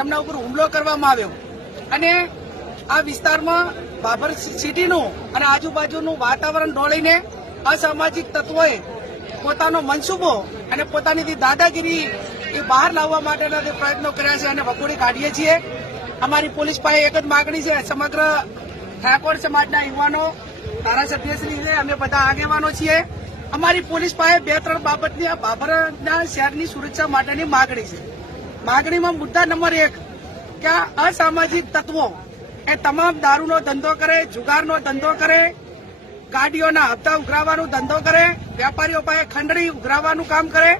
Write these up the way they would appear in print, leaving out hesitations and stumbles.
એમના ઉપર હુમલો કરવામાં આવ્યો અને આ વિસ્તારમાં બાબર સિટીનું અને આજુબાજુનું વાતાવરણ ઢોળીને અસામાજિક તત્વોએ પોતાનો મનસૂબો અને પોતાની દાદાગીરી એ બહાર લાવવા માટેના જે પ્રયત્નો કર્યા છે અને વખોડી કાઢીએ છીએ। અમારી પોલીસ પાસે એક જ માગણી છે, સમગ્ર ઠાકોર સમાજના યુવાનો ધારાસભ્યશ્રી છે, અમે બધા આગેવાનો છીએ। અમારી પોલીસ પાસે 2-3 બાબતની આ બાબરના શહેરની સુરક્ષા માટેની માગણી છે। માગણીમાં મુદ્દા નંબર 1 કે આ અસામાજિક તત્વો એ તમામ દારૂનો ધંધો કરે, જુગારનો ધંધો કરે, ગાડીઓના હપ્તા ઉઘરાવવાનો ધંધો કરે, વેપારીઓ પાસે ખંડણી ઉઘરાવવાનું કામ કરે।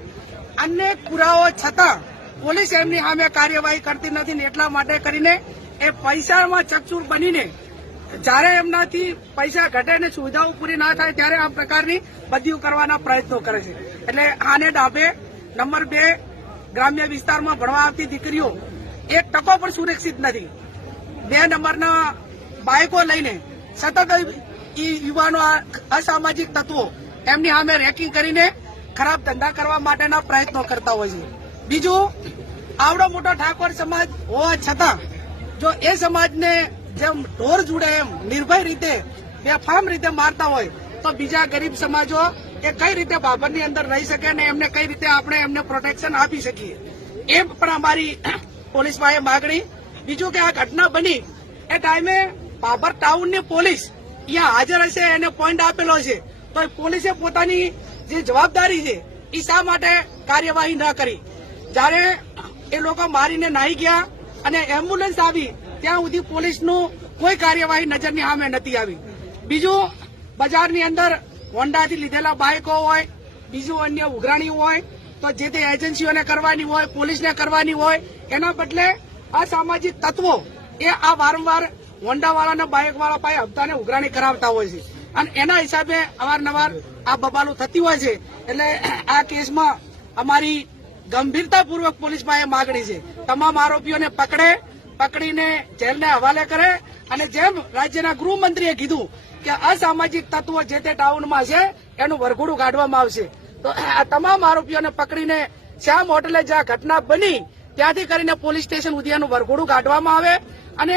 અનેક પુરાવો છતાં પોલીસ એમની સામે કાર્યવાહી કરતી નથી ને એટલા માટે કરીને એ પૈસામાં ચકચૂર બનીને જ્યારે એમનાથી પૈસા ઘટે ને સુવિધાઓ પૂરી ના થાય ત્યારે આ પ્રકારની બદલીઓ કરવાના પ્રયત્નો કરે છે। એટલે આને ડાબે નંબર 2 ગ્રામ્ય વિસ્તારમાં ભણવા આવતી દીકરીઓ 1 ટકો પણ સુરક્ષિત નથી। 2 નંબરના બાઇકો લઈને સતત યુવાનો અસામાજિક તત્વો એમની સામે રેકિંગ કરીને ખરાબ ધંધા કરવા માટેના પ્રયત્નો કરતા હોય છે। બીજું, આવડો મોટો ઠાકોર સમાજ હોવા છતાં જો એ સમાજને જેમ ઢોર જુડે એમ નિર્ભય રીતે બેફામ રીતે મારતા હોય તો બીજા ગરીબ સમાજો એ કઈ રીતે બાબરની અંદર રહી શકે અને એમને કઈ રીતે આપણે એમને પ્રોટેક્શન આપી શકીએ, એ પણ અમારી પોલીસ પાસે માગણી। બીજું કે આ ઘટના બની એ ટાઈમે બાબર ટાઉનની પોલીસ અહીંયા હાજર હશે, એને પોઈન્ટ આપેલો છે, તો પોલીસે પોતાની જે જવાબદારી છે એ શા માટે કાર્યવાહી ન કરી? જ્યારે એ લોકો મારીને નાહી ગયા અને એમ્બ્યુલન્સ આવી ત્યાં સુધી પોલીસનું કોઈ કાર્યવાહી નજરની સામે નથી આવી। બીજું, બજારની અંદર હોન્ડાથી લીધેલા બાઇકો હોય, બીજું અન્ય ઉઘરાણી હોય તો જે તે એજન્સીઓને કરવાની હોય, પોલીસને કરવાની હોય, એના બદલે અસામાજિક તત્વો એ આ વારંવાર હોન્ડાવાળાના બાઇકવાળા પાસે હપ્તાને ઉઘરાણી કરાવતા હોય છે અને એના હિસાબે અવારનવાર આ બબાલું થતી હોય છે। એટલે આ કેસમાં અમારી ગંભીરતાપૂર્વક પોલીસ પાસે માગણી છે, તમામ આરોપીઓને પકડીને જેલને હવાલે કરે અને જેમ રાજ્યના ગૃહમંત્રીએ કીધું કે અસામાજિક તત્વો જે તે ટાઉનમાં છે એનું વરઘોડું કાઢવામાં આવશે। તો આ તમામ આરોપીઓને પકડીને શ્યામ હોટલે જ્યાં ઘટના બની ત્યાંથી કરીને પોલીસ સ્ટેશન સુધી એનું વરઘોડું કાઢવામાં આવે અને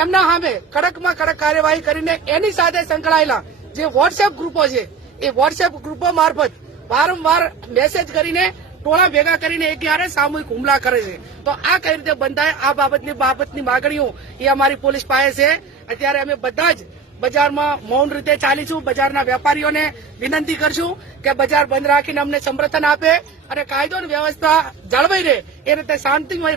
એમના સામે કડકમાં કડક કાર્યવાહી કરીને એની સાથે સંકળાયેલા જે વોટ્સએપ ગ્રુપો છે એ વોટ્સએપ ગ્રુપો મારફત વારંવાર મેસેજ કરીને ટોળા ભેગા કરીને એકયારે સામૂહિક હુમલા કરે છે। તો આ કઈ રીતે બંધાય, આ બાબતની માગણીઓ એ અમારી પોલીસ પાસે છે। અત્યારે અમે બધા જ બજારમાં મૌન રીતે ચાલીશું, બજારના વેપારીઓને વિનંતી કરશું કે બજાર બંધ રાખીને અમને સમર્થન આપે અને કાયદો અને વ્યવસ્થા જળવાઈ રહે એ રીતે શાંતિમય